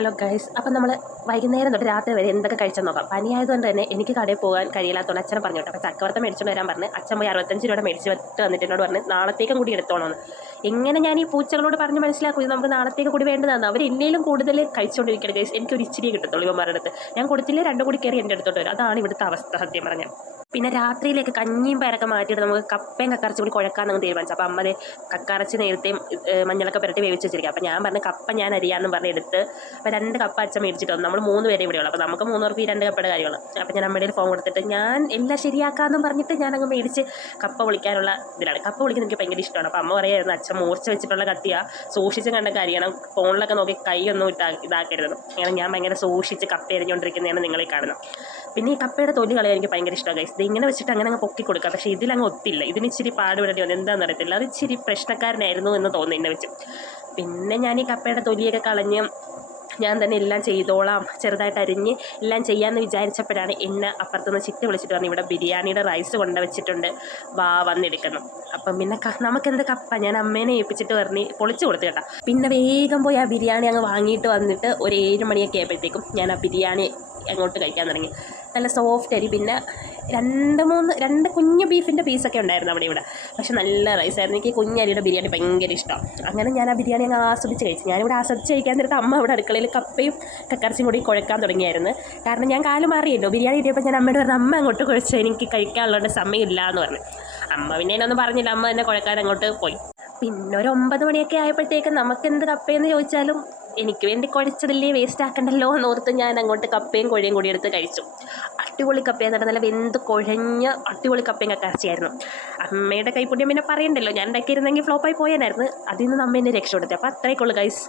Hello guys, അപ്പം നമ്മൾ വൈകുന്നേരം തൊട്ട് രാത്രി വരെ എന്തൊക്കെ കഴിച്ചാൽ നോക്കാം. പനിയായതുകൊണ്ട് തന്നെ എനിക്ക് കടയിൽ പോകാൻ കഴിയില്ലാത്തതുകൊണ്ട് അച്ഛനെ പറഞ്ഞു കേട്ടോ. അപ്പോൾ ചക്കവറുത്ത മേടിച്ചുകൊണ്ട് വരാൻ പറഞ്ഞ് അച്ഛൻ പോയി 65 രൂപ മേടിച്ച് വന്നിട്ട് എന്നോട് പറഞ്ഞ് നാളത്തേക്കും കൂടി എടുത്തോണമെന്ന്. എങ്ങനെ ഞാൻ ഈ പൂച്ചകളോട് പറഞ്ഞ് മനസ്സിലാക്കും ഇത് നമുക്ക് നാളത്തേക്ക് കൂടി വേണ്ടതാണ്? അവർ എന്നേലും കൂടുതൽ കഴിച്ചുകൊണ്ടിരിക്കുകയാണ് ഗൈസ്. എനിക്കൊരു ഇച്ചിരി കിട്ടത്തുള്ളൂ ഇവന്മാരുടെ അടുത്ത്. ഞാൻ കൊടുത്തില്ലേ 2 കൂടി കയറി എൻ്റെ അടുത്തോട്ട് വരും. അതാണ് ഇവിടുത്തെ അവസ്ഥ സത്യം പറഞ്ഞാൽ. പിന്നെ രാത്രിയിലേക്ക് കഞ്ഞിയും പയറൊക്കെ മാറ്റിയിട്ട് നമുക്ക് കപ്പയും കക്കറച്ചും കൂടി കുഴക്കാമെന്ന് തീരുമാനിച്ചു. അപ്പോൾ അമ്മ കക്കറച്ച് നേരത്തെയും മഞ്ഞളൊക്കെ പുരട്ടി വേവിച്ച് വെച്ചിരിക്കുക. അപ്പോൾ ഞാൻ പറഞ്ഞ് കപ്പ ഞാൻ അരിയാമെന്ന് പറഞ്ഞ് എടുത്ത് അപ്പോൾ 2 കപ്പ അച്ഛൻ മേടിച്ചിട്ട് വന്നു. നമ്മൾ 3 പേരെ ഇവിടെയുള്ളൂ. അപ്പോൾ നമുക്ക് 3 പേർക്ക് ഈ 2 കപ്പയുടെ കാര്യങ്ങൾ. അപ്പോൾ ഞാൻ അമ്മയുടെ ഫോൺ കൊടുത്തിട്ട് ഞാൻ എല്ലാം ശരിയാക്കാമെന്നും പറഞ്ഞിട്ട് ഞാനങ്ങ് മേടിച്ച് കപ്പ പൊളിക്കാനുള്ള ഇതിലാണ്. കപ്പ പൊളിക്കുന്നത് എനിക്ക് ഭയങ്കര ഇഷ്ടമാണ്. അപ്പോൾ അമ്മ പറയായിരുന്നു അച്ഛൻ മൂർച്ച വെച്ചിട്ടുള്ള കത്തിയാണ്, സൂക്ഷിച്ച് കണ്ട കാര്യമാണ്, ഫോണിലൊക്കെ നോക്കി കൈയൊന്നും ഇതാക്കരുതെന്ന്. അങ്ങനെ ഞാൻ ഭയങ്കര സൂക്ഷിച്ച് കപ്പ എറിഞ്ഞുകൊണ്ടിരിക്കുന്നതാണ് നിങ്ങളെ കാണുന്നത്. പിന്നെ ഈ കപ്പയുടെ തൊലി കളയാൻ എനിക്ക് ഭയങ്കര ഇഷ്ടമാണ് ഗൈസ്. ഇത് ഇങ്ങനെ വെച്ചിട്ട് അങ്ങനെ അങ്ങ് പൊക്കി കൊടുക്കാം. പക്ഷേ ഇതിലങ്ങ് ഒത്തില്ല. ഇതിന് ഇച്ചിരി പാടുപെടേണ്ടി വന്നു. എന്താണെന്ന് അറിയത്തില്ല. അത് ഇച്ചിരി പ്രശ്നക്കാരനായിരുന്നു എന്ന് തോന്നുന്നു എന്നെ വെച്ച്. പിന്നെ ഞാൻ ഈ കപ്പയുടെ തൊലിയൊക്കെ കളഞ്ഞ് ഞാൻ തന്നെ എല്ലാം ചെയ്തോളാം, ചെറുതായിട്ട് അരിഞ്ഞ് എല്ലാം ചെയ്യാമെന്ന് വിചാരിച്ചപ്പോഴാണ് എന്നെ അപ്പുറത്തുനിന്ന് ചിറ്റ വിളിച്ചിട്ട് പറഞ്ഞു ഇവിടെ ബിരിയാണിയുടെ റൈസ് കൊണ്ടുവച്ചിട്ടുണ്ട്, വന്നെടുക്കണം. അപ്പം പിന്നെ നമുക്കെന്ത് കപ്പ, ഞാൻ അമ്മേനെ ഏൽപ്പിച്ചിട്ട് പറഞ്ഞ് പൊളിച്ച് കൊടുത്തു കേട്ടോ. പിന്നെ വേഗം പോയി ആ ബിരിയാണി അങ്ങ് വാങ്ങിയിട്ട് വന്നിട്ട് ഒരു 7 മണിയൊക്കെ ആയപ്പോഴത്തേക്കും ഞാൻ ആ ബിരിയാണി അങ്ങോട്ട് കഴിക്കാൻ തുടങ്ങി. നല്ല സോഫ്റ്റ് അരി, പിന്നെ 2 കുഞ്ഞ് ബീഫിൻ്റെ പീസൊക്കെ ഉണ്ടായിരുന്നു ഇവിടെ. പക്ഷെ നല്ല റൈസായിരുന്നു. എനിക്ക് കുഞ്ഞരിയുടെ ബിരിയാണി ഭയങ്കര ഇഷ്ടമാണ്. അങ്ങനെ ഞാൻ ആ ബിരിയാണി അങ്ങ് ആസ്വദിച്ച് കഴിച്ചു. ഞാനിവിടെ ആസ്വദിച്ച് കഴിക്കാൻ നേരത്ത് അമ്മ ഇവിടെ അടുക്കളയിൽ കപ്പയും കക്കറച്ചും കൂടി കുഴക്കാൻ തുടങ്ങിയായിരുന്നു. കാരണം ഞാൻ കാല് മാറിയല്ലോ. ബിരിയാണി കിട്ടിയപ്പോൾ ഞാൻ അമ്മയോട് പറഞ്ഞു അമ്മ അങ്ങോട്ട് കുഴച്ചു, എനിക്ക് കഴിക്കാനുള്ളത് സമയമില്ല എന്ന് പറഞ്ഞു. അമ്മ പിന്നെ എന്നൊന്നും പറഞ്ഞില്ല. അമ്മ തന്നെ കുഴക്കാൻ അങ്ങോട്ട് പോയി. പിന്നെ ഒരു 9 മണിയൊക്കെ ആയപ്പോഴത്തേക്കും നമുക്കെന്ത് കപ്പയെന്ന് ചോദിച്ചാലും എനിക്ക് വേണ്ടി കുഴച്ചതല്ലേ, വേസ്റ്റ് ആക്കണ്ടല്ലോ എന്നോർത്ത് ഞാൻ അങ്ങോട്ട് കപ്പയും കോഴിയും കൂടി എടുത്ത് കഴിച്ചു. അടിപൊളി കപ്പയെന്ന് പറഞ്ഞാൽ നല്ല വെന്ത് കുഴഞ്ഞ അടിപൊളി കപ്പയും കക്കറച്ചിയായിരുന്നു. അമ്മയുടെ കൈപ്പുണ്യം പിന്നെ പറയണ്ടല്ലോ. ഞാൻ ഉണ്ടാക്കിയിരുന്നെങ്കിൽ ഫ്ലോപ്പായി പോയാനായിരുന്നു. അതിൽ നിന്ന് അമ്മ എന്നെ രക്ഷപ്പെടുത്തി. അപ്പോൾ അത്രയൊക്കെ ഉള്ളൂ ഗൈസ്.